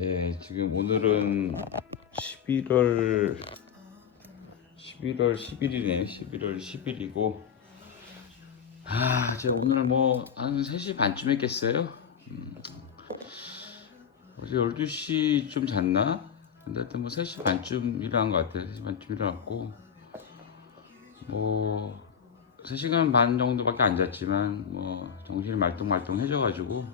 예, 지금 오늘은 11월 10일이네. 11월 10일이고 제가 오늘 뭐 한 3시 반쯤에 깼어요. 어제 12시 좀 잤나? 근데 하여튼 뭐 3시 반쯤 일어난 것 같아요. 3시 반쯤 일어났고 뭐 3시간 반 정도밖에 안 잤지만 뭐 정신이 말똥말똥 해져가지고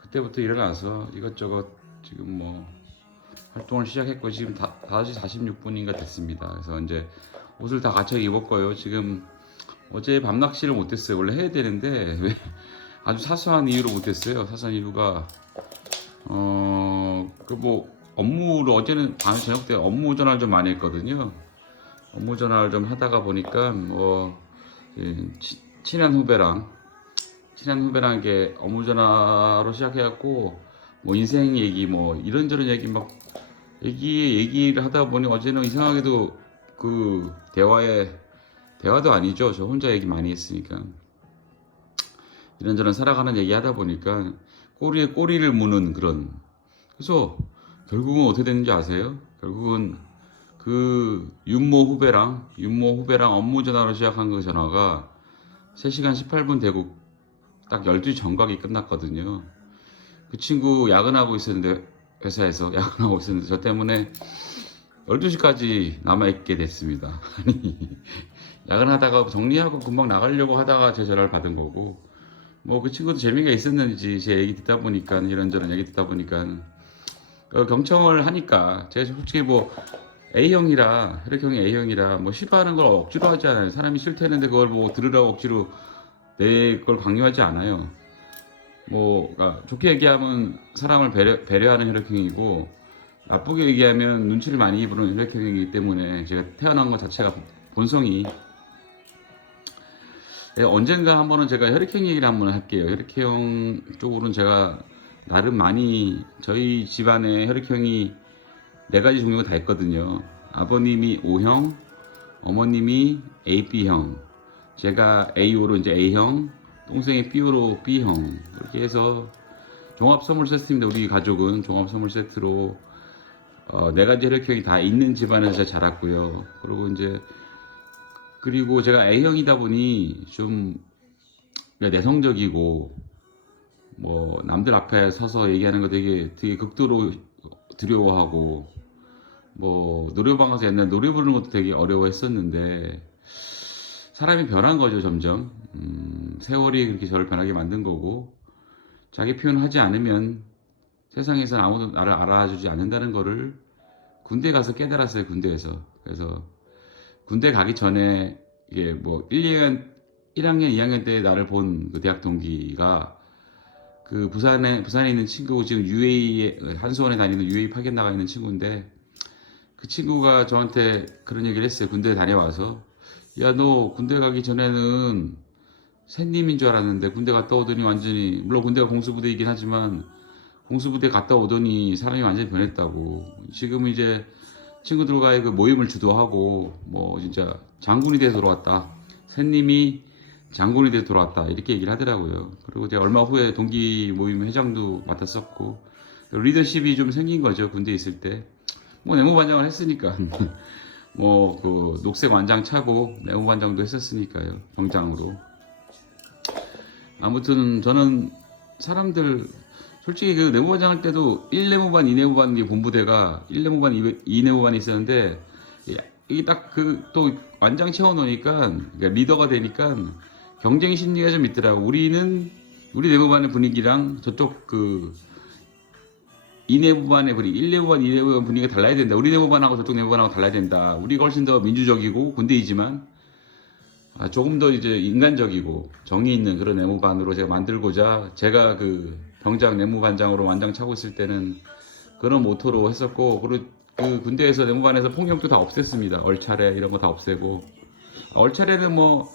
그때부터 일어나서 이것저것 지금 뭐 활동을 시작했고 지금 5시 46분인가 됐습니다. 그래서 이제 옷을 다 갖춰 입었고요. 지금 어제 밤 낚시를 못했어요. 원래 해야 되는데 왜 아주 사소한 이유로 못했어요. 사소한 이유가 그 뭐 업무로 어제는 밤 저녁 때 업무 전화를 좀 많이 했거든요. 업무 전화를 좀 하다가 보니까 뭐 친한 후배랑 이렇게 업무 전화로 시작해갖고 뭐 인생 얘기 뭐 이런저런 얘기 막 얘기를 하다 보니 어제는 이상하게도 그 대화도 아니죠. 저 혼자 얘기 많이 했으니까 이런저런 살아가는 얘기 하다 보니까 꼬리에 꼬리를 무는 그런. 그래서 결국은 어떻게 됐는지 아세요? 결국은 그 윤모 후배랑 업무 전화로 시작한 그 전화가 3시간 18분 되고 딱 12시 정각이 끝났거든요. 그 친구 야근하고 있었는데 회사에서 야근하고 있었는데 저 때문에 12시까지 남아있게 됐습니다. 아니 야근하다가 정리하고 금방 나가려고 하다가 제 전화를 받은 거고 뭐 그 친구도 재미가 있었는지 제 얘기 듣다 보니까 이런저런 얘기 듣다 보니까 경청을 하니까 제가 솔직히 뭐 혈액형이 A형이라 뭐 싫어하는 걸 억지로 하지 않아요. 사람이 싫다는데 그걸 뭐 들으라고 억지로 내 걸 강요하지 않아요. 뭐 그러니까 좋게 얘기하면 사람을 배려하는 혈액형이고 나쁘게 얘기하면 눈치를 많이 보는 혈액형이기 때문에 제가 태어난 것 자체가 본성이 언젠가 한번은 제가 혈액형 얘기를 한번 할게요. 혈액형 쪽으로는 제가 나름 많이 저희 집안에 혈액형이 4가지 종류가 다 있거든요. 아버님이 O형, 어머님이 AB형, 제가 A호로 이제 A형, 동생이 B호로 B형. 그렇게 해서 종합 선물 세트입니다. 우리 가족은 종합 선물 세트로 4가지 혈액형이 다 있는 집안에서 자랐고요. 그리고 제가 A형이다 보니 좀 내성적이고 뭐 남들 앞에 서서 얘기하는 거 되게 극도로 두려워하고 뭐 노래방 가서 옛날 노래 부르는 것도 되게 어려워했었는데 사람이 변한 거죠. 점점 세월이 그렇게 저를 변하게 만든 거고 자기 표현을 하지 않으면 세상에서 아무도 나를 알아주지 않는다는 거를 군대 가서 깨달았어요. 군대에서. 그래서 군대 가기 전에 이게 뭐 1학년 2학년 때 나를 본 그 대학 동기가 그 부산에 있는 친구고 지금 UAE 한수원에 다니는 UAE 파견 나가 있는 친구인데 그 친구가 저한테 그런 얘기를 했어요. 군대 다녀와서 야 너 군대 가기 전에는 새님인 줄 알았는데 군대 갔다 오더니 완전히 물론 군대가 공수부대이긴 하지만 공수부대 갔다 오더니 사람이 완전히 변했다고. 지금 이제 친구들과의 그 모임을 주도하고 뭐 진짜 장군이 돼서 돌아왔다. 새님이 장군이 돼서 돌아왔다. 이렇게 얘기를 하더라고요. 그리고 제가 얼마 후에 동기 모임 회장도 맡았었고 리더십이 좀 생긴 거죠. 군대에 있을 때. 뭐 내무반장을 했으니까 뭐 그 녹색 완장 차고 내무반장도 했었으니까요. 병장으로. 아무튼 저는 사람들 솔직히 그 내무반장 할 때도 1내무반, 2내무반 본부대가 1내무반, 2내무반이 있었는데 이게 딱 그 또 완장 채워놓으니까 그러니까 리더가 되니까 경쟁 심리가 좀 있더라고. 우리 내무반의 분위기랑 저쪽 그 2내무반의 분위기, 1내무반, 2내무반 분위기가 달라야 된다. 우리 내무반하고 저쪽 내무반하고 달라야 된다. 우리가 훨씬 더 민주적이고 군대이지만 조금 더 이제 인간적이고 정의 있는 그런 내무반으로 제가 만들고자 제가 그 병장 내무반장으로 완장 차고 있을 때는 그런 모토로 했었고 그리고 그 군대에서 내무반에서 폭력도 다 없앴습니다. 얼차례 이런 거 다 없애고 얼차례는 뭐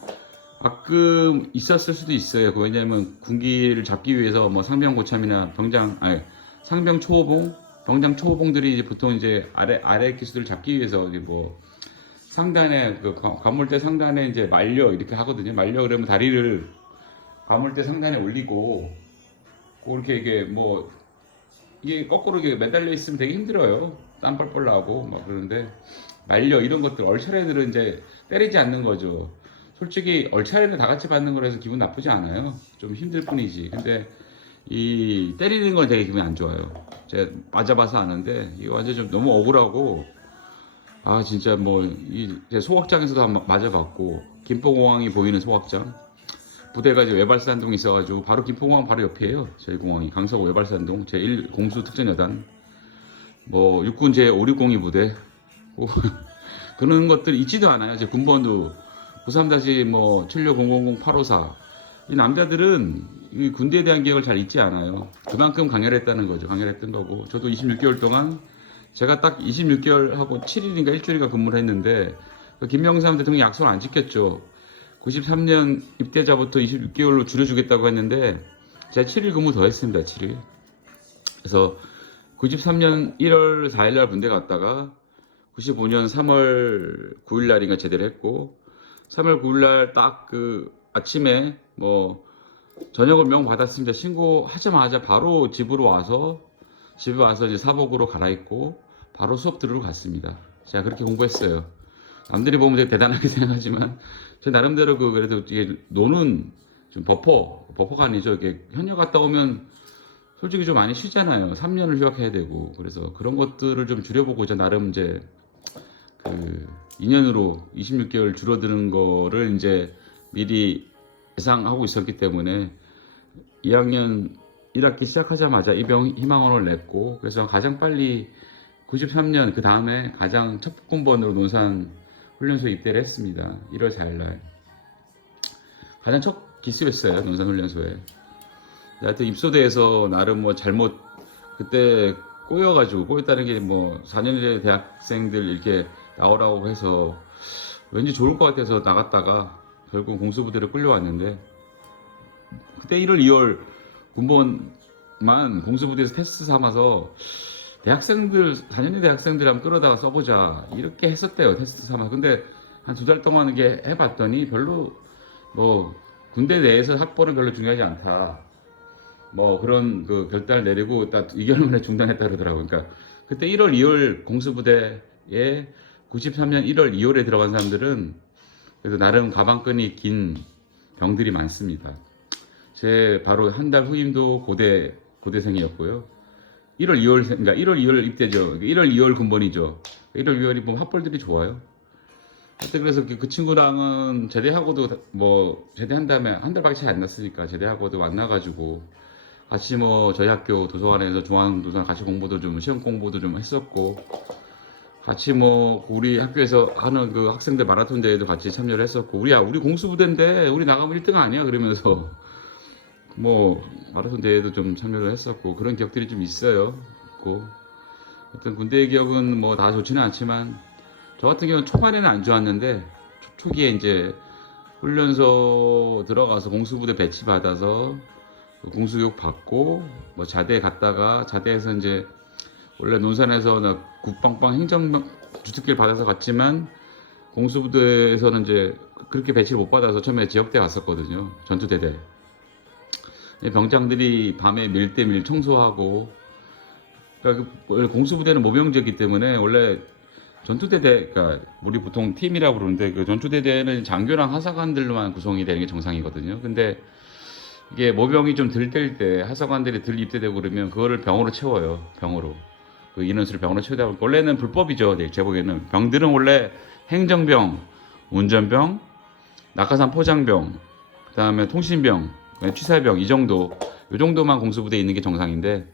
가끔 있었을 수도 있어요. 왜냐하면 군기를 잡기 위해서 뭐 상병 고참이나 상병 초호봉, 병장 초호봉들이 이제 보통 이제 아래 기수들을 잡기 위해서 뭐 상단에 그 관물대 상단에 이제 말려 이렇게 하거든요. 말려 그러면 다리를 관물대 상단에 올리고 그렇게 이게 뭐 이게 거꾸로 이게 매달려 있으면 되게 힘들어요. 땀 뻘뻘 나고 막 그러는데 말려 이런 것들 얼차례들은 이제 때리지 않는 거죠. 솔직히 얼차례는 다 같이 받는 거라서 기분 나쁘지 않아요. 좀 힘들 뿐이지. 근데 이 때리는 건 되게 기분이 안 좋아요. 제가 맞아봐서 아는데 이거 완전 좀 너무 억울하고 아 진짜 뭐이 소각장에서도 한번 맞아봤고 김포공항이 보이는 소각장 부대가 이제 외발산동에 있어가지고 바로 김포공항 바로 옆이에요. 저희 공항이 강서구 외발산동 제1 공수 특전여단 뭐 육군 제560이 부대 뭐 그런 것들 있지도 않아요. 제 군번도 93-뭐76000854 이 남자들은 이 군대에 대한 기억을 잘 잊지 않아요. 그만큼 강렬했다는 거죠. 강렬했던 거고 저도 26개월 동안 제가 딱 26개월 하고 7일인가 일주일인가 근무를 했는데 그 김영삼 대통령이 약속을 안 지켰죠. 93년 입대자부터 26개월로 줄여주겠다고 했는데 제가 7일 근무 더 했습니다. 7일. 그래서 93년 1월 4일 날 군대 갔다가 95년 3월 9일 날인가 제대를 했고 3월 9일 날 딱 그 아침에 뭐 저녁을 명 받았습니다. 신고하자마자 바로 집에 와서 이제 사복으로 갈아입고 바로 수업 들으러 갔습니다. 제가 그렇게 공부했어요. 남들이 보면 되게 대단하게 생각하지만 제 나름대로 그래도 이게 노는 좀 버퍼가 아니죠. 이게 현역 갔다 오면 솔직히 좀 많이 쉬잖아요. 3년을 휴학해야 되고 그래서 그런 것들을 좀 줄여보고자 나름 이제 그 2년으로 26개월 줄어드는 거를 이제 미리 예상하고 있었기 때문에 2학년 1학기 시작하자마자 입영 희망원을 냈고 그래서 가장 빨리 93년 그 다음에 가장 첫 군번으로 논산 훈련소에 입대를 했습니다. 1월 4일날 가장 첫 기수였어요. 논산 훈련소에. 하여튼 입소대에서 나름 뭐 잘못 그때 꼬였다는 게 뭐 4년제 대학생들 이렇게 나오라고 해서 왠지 좋을 것 같아서 나갔다가 결국 공수부대로 끌려왔는데 그때 1월 2월 군번만 공수부대에서 테스트 삼아서 대학생들 4년제 대학생들 한번 끌어다가 써보자 이렇게 했었대요. 테스트 삼아서. 근데 한 2달 동안 이게 해봤더니 별로 뭐 군대 내에서 학벌은 별로 중요하지 않다. 뭐 그런 그 결단을 내리고 딱 2개월 만에 중단했다 그러더라고요. 그러니까 그때 1월 2월 공수부대에 93년 1월 2월에 들어간 사람들은 그래도 나름 가방끈이 긴 병들이 많습니다. 제 바로 한 달 후임도 고대생이었고요. 1월 2월 그러니까 1월 2월 입대죠. 1월 2월 군번이죠. 1월 2월이 보면 합벌들이 좋아요. 하여튼 그래서 그 친구랑은 제대하고도 뭐 제대한 다음에 한 달밖에 차이 안 났으니까 제대하고도 만나가지고 같이 뭐 저희 학교 도서관에서 중앙도서관 같이 공부도 좀 시험 공부도 좀 했었고 같이 뭐 우리 학교에서 하는 그 학생들 마라톤 대회도 같이 참여를 했었고 우리 공수부대인데 우리 나가면 1등 아니야 그러면서 뭐 마라톤 대회도 좀 참여를 했었고 그런 기억들이 좀 있어요. 하여튼 군대의 기억은 뭐 다 좋지는 않지만 저 같은 경우는 초반에는 안 좋았는데 초기에 이제 훈련소 들어가서 공수부대 배치 받아서 공수교육 받고 뭐 자대 갔다가 자대에서 이제 원래 논산에서 나 국방방 행정 주특기를 받아서 갔지만 공수부대에서는 이제 그렇게 배치를 못 받아서 처음에 지역대 갔었거든요. 전투대대. 병장들이 밤에 밀 청소하고 그러니까 원래 공수부대는 모병제이기 때문에 원래 전투대대 그러니까 우리 보통 팀이라고 부르는데 그 전투대대는 장교랑 하사관들로만 구성이 되는 게 정상이거든요. 근데 이게 모병이 좀 덜 될 때 하사관들이 덜 입대되고 그러면 그거를 병으로 채워요. 병으로. 그 인원수를 병으로 채우다 보니까 원래는 불법이죠. 제 보기에는 병들은 원래 행정병, 운전병, 낙하산 포장병, 그다음에 통신병, 취사병 이 정도만 공수부대에 있는 게 정상인데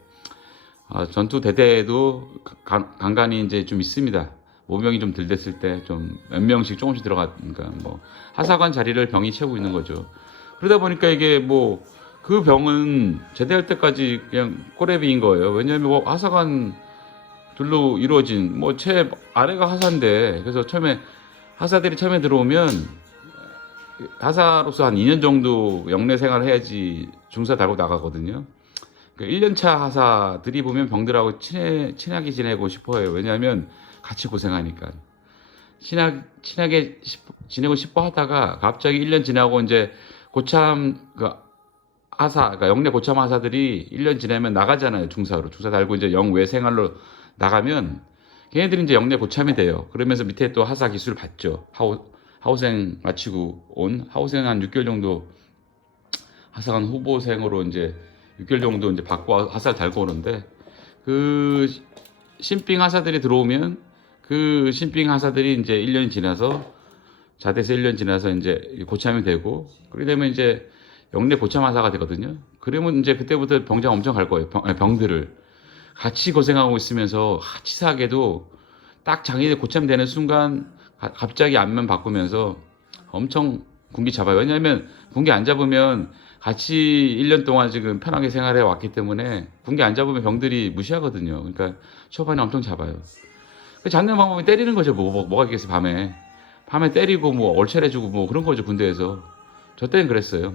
전투대대에도 간간히 이제 좀 있습니다. 모병이 좀 덜 됐을 때 좀 몇 명씩 조금씩 들어가니까 뭐 하사관 자리를 병이 채우고 있는 거죠. 그러다 보니까 이게 뭐 그 병은 제대할 때까지 그냥 꼬레비인 거예요. 왜냐하면 뭐 하사관 둘로 이루어진 뭐 제 아래가 하사인데 그래서 처음에 하사들이 처음에 들어오면 하사로서 한 2년 정도 영내 생활을 해야지 중사 달고 나가거든요. 그러니까 1년차 하사들이 보면 병들하고 친하게 지내고 싶어요. 왜냐하면 같이 고생하니까. 친하게 지내고 싶어 하다가 갑자기 1년 지나고 이제 고참 하사, 그러니까 영내 고참 하사들이 1년 지나면 나가잖아요. 중사로. 중사 달고 이제 영외 생활로 나가면 걔네들이 이제 영내 고참이 돼요. 그러면서 밑에 또 하사 기술 받죠. 하우생 마치고 온 하우생 한 6개월 정도 하사관 후보생으로 이제 6개월 정도 이제 받고 하사 달고 오는데 그 신빙 하사들이 들어오면 그 신빙 하사들이 이제 1년 지나서 자대에서 1년 지나서 이제 고참이 되고 그러게 되면 이제 영내 고참 하사가 되거든요. 그러면 이제 그때부터 병장 엄청 갈 거예요. 병들을 같이 고생하고 있으면서 치사하게도 딱 장인의 고참되는 순간 갑자기 안면 바꾸면서 엄청 군기 잡아요. 왜냐하면 군기 안 잡으면 같이 1년 동안 지금 편하게 생활해 왔기 때문에 군기 안 잡으면 병들이 무시하거든요. 그러니까 초반에 엄청 잡아요. 그 잡는 방법이 때리는 거죠. 뭐가 있겠어요, 밤에. 밤에 때리고 뭐 얼차려주고 뭐 그런 거죠, 군대에서. 저 때는 그랬어요.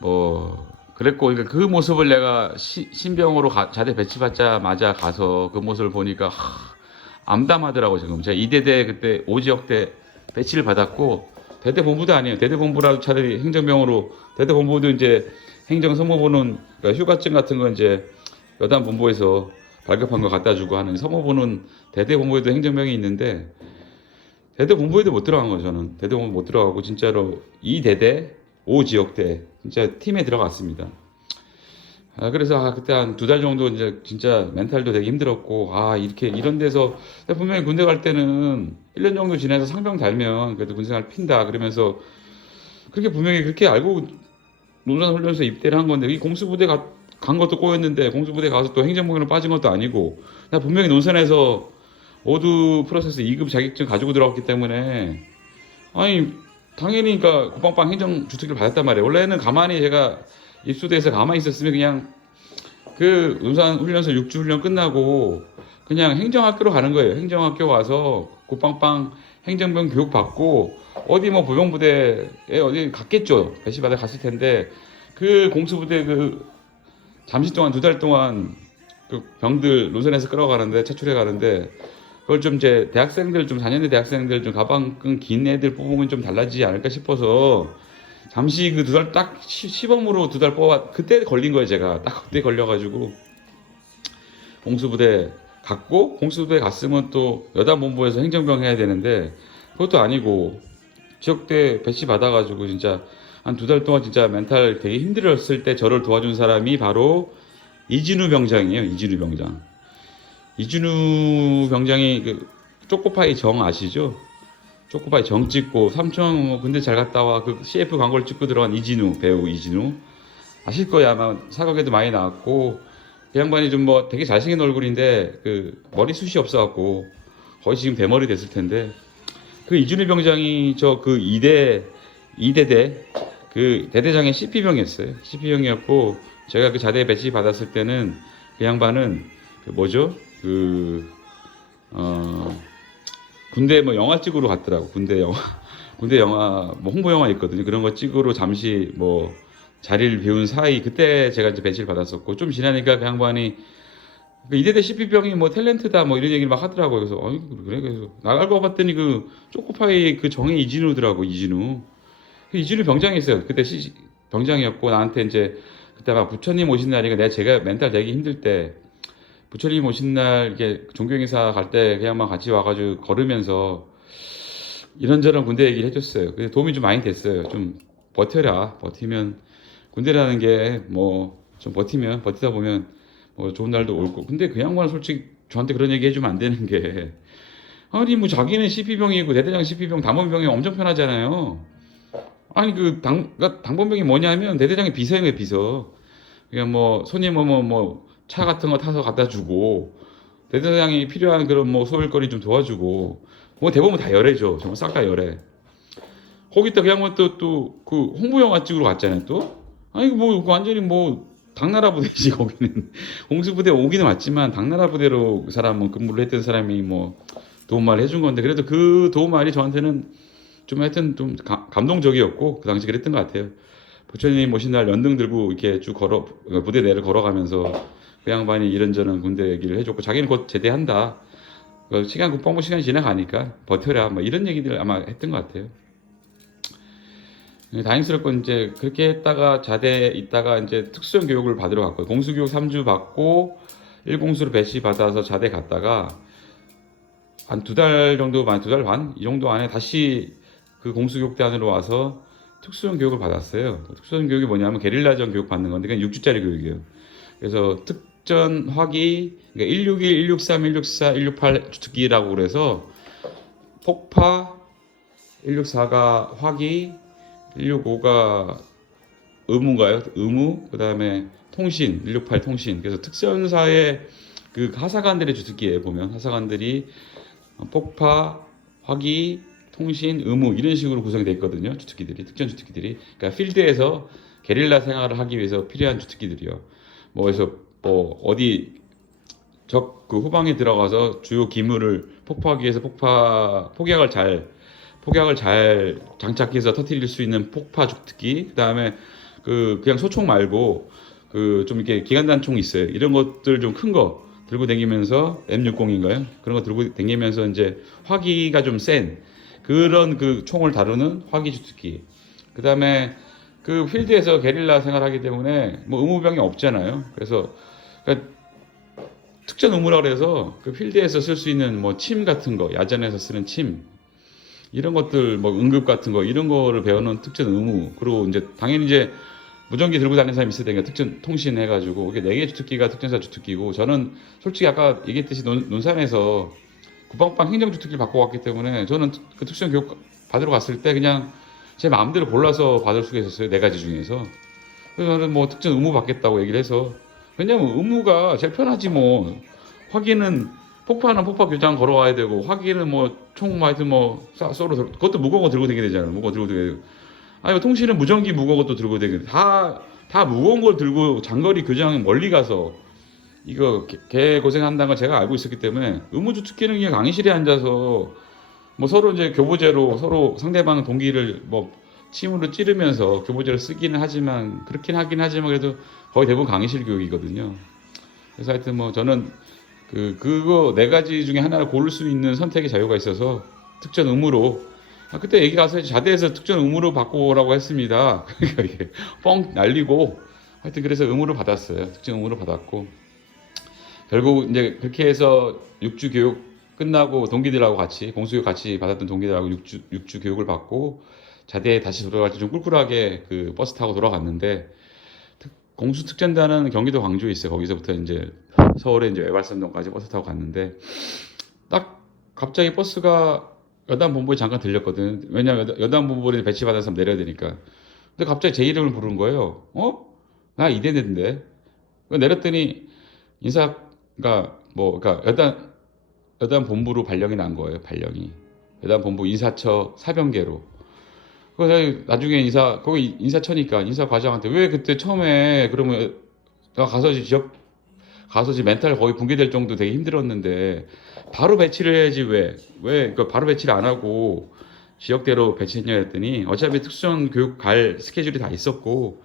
뭐 그랬고 그러니까 그 모습을 내가 신병으로 자대 배치받자마자 가서 그 모습을 보니까 암담하더라고. 지금 제가 이대대 그때 오지역대 배치를 받았고 대대본부도 아니에요. 대대본부라도 차라리 행정병으로 대대본부도 이제 행정성모보는 그러니까 휴가증 같은 거 이제 여단 본부에서 발급한 거 갖다 주고 하는 성모보는 대대본부에도 행정병이 있는데 대대본부에도 못 들어간 거죠. 저는 대대본부 못 들어가고 진짜로 이대대 5지역대 진짜 팀에 들어갔습니다. 그래서 그때 한 2달 정도 이제 진짜 멘탈도 되게 힘들었고 이렇게 이런 데서 분명히 군대 갈 때는 1년 정도 지나서 상병 달면 그래도 군생활 핀다 그러면서 그렇게 분명히 그렇게 알고 논산훈련소에 입대를 한 건데 이 공수부대 간 것도 꼬였는데 공수부대 가서 또 행정병으로 빠진 것도 아니고 나 분명히 논산에서 모두 프로세스 2급 자격증 가지고 들어갔기 때문에 아니 당연히 그러니까 국방방 행정주특기를 받았단 말이에요. 원래는 가만히 제가 입소돼서 가만히 있었으면 그냥 그 논산 훈련소 6주 훈련 끝나고 그냥 행정학교로 가는 거예요. 행정학교 와서 국방방 행정병 교육 받고 어디 뭐 보병부대에 어디 갔겠죠. 배치받아 갔을 텐데 그 공수부대 그 잠시 동안 2달 동안 그 병들 논산에서 끌어가는데 차출해 가는데 그걸 좀 이제 대학생들 좀 4년대 대학생들 좀 가방끈 긴 애들 뽑으면 좀 달라지지 않을까 싶어서 잠시 그 2달 딱 시범으로 2달 뽑아 그때 걸린 거예요. 제가 딱 그때 걸려가지고 공수부대 갔고 공수부대 갔으면 또 여단본부에서 행정병 해야 되는데 그것도 아니고 지역대 배치 받아가지고 진짜 한 2달 동안 진짜 멘탈 되게 힘들었을 때 저를 도와준 사람이 바로 이진우 병장이에요. 이진우 병장. 이진우 병장이 그 초코파이 정 아시죠? 초코파이 정 찍고 삼촌 뭐 군대 잘 갔다 와 그 CF 광고를 찍고 들어간 이진우 배우 이진우 아실 거야 아마 사극에도 많이 나왔고 그 양반이 좀 뭐 되게 잘생긴 얼굴인데 그 머리숱이 없어갖고 거의 지금 대머리 됐을 텐데 그 이진우 병장이 저 그 이대대 그 대대장의 CP병이었어요. CP병이었고 제가 그 자대 배치 받았을 때는 그 양반은 그 뭐죠? 군대 뭐 영화 찍으러 갔더라고. 군대 영화 뭐 홍보 영화 있거든요. 그런 거 찍으러 잠시 뭐 자리를 비운 사이 그때 제가 이제 배치를 받았었고 좀 지나니까 그 양반이 그 이대대 CP병이 뭐 탤런트다 뭐 이런 얘기를 막 하더라고요. 그래서 그래 그래서 나갈 거 봤더니 그 초코파이 그 정의 이진우더라고. 이진우. 그 이진우 병장이 있어요. 그때 병장이었고 나한테 이제 그때 막 부처님 오신 날이니까 제가 멘탈 되기 힘들 때 부처님 오신 날 이렇게 종교행사 갈 때 그냥만 같이 와가지고 걸으면서 이런저런 군대 얘기를 해줬어요. 그래서 도움이 좀 많이 됐어요. 좀 버텨라. 버티면 군대라는 게 뭐 좀 버티다 보면 뭐 좋은 날도 올 거고. 근데 그 양반은 솔직히 저한테 그런 얘기 해주면 안 되는 게 아니 뭐 자기는 CP병이고 대대장 CP병 당번병이 엄청 편하잖아요. 아니 그 당번병이 뭐냐면 대대장의 비서예요. 비서. 그냥 뭐 손님 오면 뭐 차 같은 거 타서 갖다 주고 대대장이 필요한 그런 뭐 소일거리 좀 도와주고 뭐 대부분 다 열애죠. 정말 싹 다 열애. 거기다 그 양반 또 그 홍보 영화 찍으러 갔잖아요. 또 아니 뭐 완전히 뭐 당나라 부대지 거기는 공수부대 오기는 왔지만 당나라 부대로 그 사람은 근무를 했던 사람이 뭐 도움말을 해준 건데 그래도 그 도움말이 저한테는 좀 하여튼 좀 감동적이었고 그 당시 그랬던 것 같아요. 부처님 오신 날 연등 들고 이렇게 쭉 부대 내를 걸어가면서 그 양반이 이런저런 군대 얘기를 해줬고 자기는 곧 제대한다. 국방부 시간이 지나가니까 버텨라. 뭐 이런 얘기들 아마 했던 것 같아요. 다행스럽고 이제 그렇게 했다가 자대 있다가 이제 특수형 교육을 받으러 갔고요. 공수교육 3주 받고 1공수로 배치 받아서 자대 갔다가 한 2달 정도, 만 2달 반 이 정도 안에 다시 그 공수교육단으로 와서 특수형 교육을 받았어요. 특수형 교육이 뭐냐면 게릴라전 교육 받는 건데 그냥 6주짜리 교육이에요. 그래서 특전 화기, 그러니까 161, 163, 164, 168 주특기라고 그래서 폭파, 164가 화기, 165가 의무인가요? 의무, 그 다음에 통신, 168 통신. 그래서 특전사의 그 하사관들의 주특기에 보면 하사관들이 폭파, 화기, 통신, 의무 이런 식으로 구성이 되어 있거든요. 주특기들이, 특전 주특기들이. 그러니까 필드에서 게릴라 생활을 하기 위해서 필요한 주특기들이요. 뭐 그래서 뭐 어디 적 그 후방에 들어가서 주요 기물을 폭파하기 위해서 폭약을 잘 장착해서 터뜨릴 수 있는 폭파 주특기. 그다음에 그 그냥 소총 말고 그 좀 이렇게 기관단 총 있어요. 이런 것들 좀 큰 거 들고 다니면서 M60인가요? 그런 거 들고 다니면서 이제 화기가 좀 센 그런 그 총을 다루는 화기 주특기. 그다음에 그 필드에서 게릴라 생활하기 때문에 뭐 의무병이 없잖아요. 그래서 그러니까 특전 의무라 그래서 그 필드에서 쓸 수 있는 뭐 침 같은 거, 야전에서 쓰는 침 이런 것들 뭐 응급 같은 거 이런 거를 배우는 특전 의무. 그리고 이제 당연히 이제 무전기 들고 다니는 사람이 있어야 되니까 특전 통신 해가지고 이게 4개 주특기가 특전사 주특기고 저는 솔직히 아까 얘기했듯이 논산에서 국방방 행정 주특기를 받고 왔기 때문에 저는 그 특전 교육 받으러 갔을 때 그냥 제 마음대로 골라서 받을 수가 있었어요. 4가지 중에서. 그래서 저는 뭐 특전 의무 받겠다고 얘기를 해서 왜냐면 의무가 제일 편하지 뭐. 화기는 폭파는 폭파 교장 걸어와야 되고 화기는 뭐 총 하여튼 뭐 쏘로 그것도 무거운 거 들고 다니게 되잖아요. 무거운 거 들고 다니게 되고. 아니 통신은 무전기 무거운 것도 들고 다니게 다 무거운 걸 들고 장거리 교장 멀리 가서 이거 개 고생한다는 걸 제가 알고 있었기 때문에 의무주 특기는 그냥 강의실에 앉아서 뭐 서로 이제 교보제로 서로 상대방 동기를 뭐 침으로 찌르면서 교보제를 쓰기는 하지만 그렇긴 하긴 하지만 그래도 거의 대부분 강의실 교육이거든요. 그래서 하여튼 뭐 저는 그거 4가지 중에 하나를 고를 수 있는 선택의 자유가 있어서 특전 의무로 그때 얘기 가서 자대에서 특전 의무로 받고 오라고 했습니다. 그러니까 이게 뻥 날리고 하여튼 그래서 의무로 받았어요. 특전 의무로 받았고 결국 이제 그렇게 해서 6주 교육 끝나고 동기들하고 같이 공수교육 같이 받았던 동기들하고 6주 교육을 받고 자대에 다시 돌아갈 때 좀 꿀꿀하게 그 버스 타고 돌아갔는데 공수 특전단은 경기도 광주에 있어요. 거기서부터 이제 서울에 이제 외발산동까지 버스 타고 갔는데 딱 갑자기 버스가 여단 본부에 잠깐 들렸거든. 왜냐면 여단 본부에 배치받아서 사람 내려야 되니까. 근데 갑자기 제 이름을 부른 거예요. 나 이대인데. 내렸더니 인사가 뭐 그러니까 여단 본부로 발령이 난 거예요. 발령이. 여단 본부 인사처 사병계로. 그래서 나중에 거기 인사처니까 인사과장한테 왜 그때 처음에 그러면 나 가서 가서 멘탈 거의 붕괴될 정도 되게 힘들었는데 바로 배치를 해야지 왜 바로 배치를 안 하고 지역대로 배치했냐 했더니 어차피 특수전 교육 갈 스케줄이 다 있었고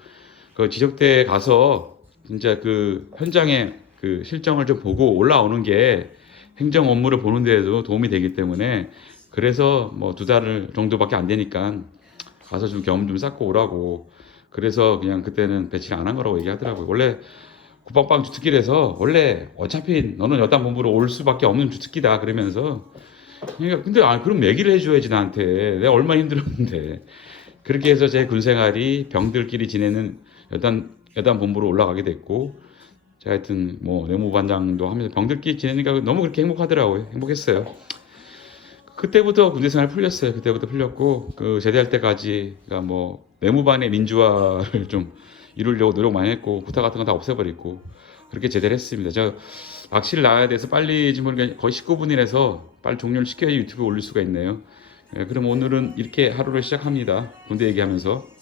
그 지역대에 가서 진짜 그 현장의 그 실정을 좀 보고 올라오는 게 행정 업무를 보는 데에도 도움이 되기 때문에 그래서 뭐 2달 정도밖에 안 되니까 가서 좀 경험 좀 쌓고 오라고. 그래서 그냥 그때는 배치를 안 한 거라고 얘기하더라고요. 원래 국방방 주특기라서 원래 어차피 너는 여단 본부로 올 수밖에 없는 주특기다 그러면서 그러니까 근데 그럼 얘기를 해줘야지 나한테 내가 얼마나 힘들었는데. 그렇게 해서 제 군생활이 병들끼리 지내는 여단 본부로 올라가게 됐고 제가 하여튼 뭐 내무반장도 하면서 병들끼리 지내니까 너무 그렇게 행복하더라고요. 행복했어요. 그때부터 군대생활 풀렸어요. 그때부터 풀렸고 그 제대할 때까지 그러니까 뭐 내무반의 민주화를 좀 이루려고 노력 많이 했고 구타 같은 건 다 없애버리고 그렇게 제대를 했습니다. 저 막실 나와야 돼서 빨리 지금 보니까 거의 19분이라서 빨리 종료를 시켜야 유튜브에 올릴 수가 있네요. 그럼 오늘은 이렇게 하루를 시작합니다. 군대 얘기하면서.